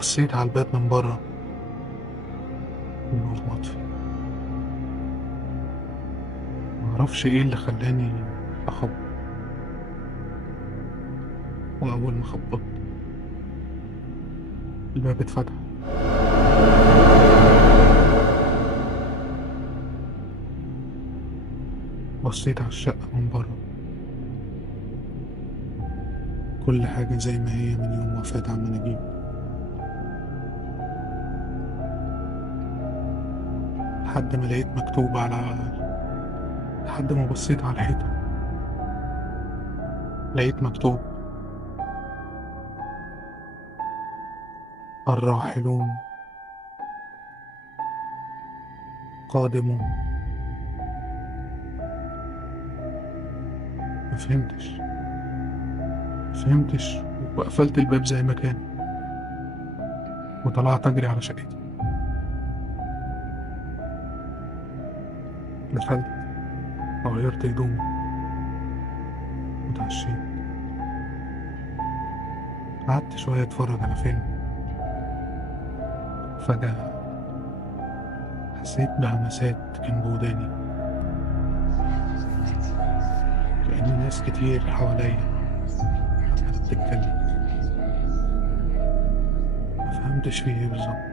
بصيت على الباب من بره، النور مطفي. معرفش ايه اللي خلاني اخبط، واول ما خبطت الباب اتفتح. بصيت على الشقة من بره، كل حاجة زي ما هي من يوم وفاة عم نجيب، لحد ما لقيت مكتوب لحد ما بصيت على الحيطة لقيت مكتوب: الراحلون قادمون. ما فهمتش وقفلت الباب زي ما كان، وطلعت أجري على شقتي. دخلت، غيرت هدومي، واتعشيت. قعدت شوية أتفرج على فيلم. فجأة حسيت بهمسات جنب وداني، كأن ناس كتير حواليا عمالة بتتكلم. ما فهمتش في ايه بالظبط،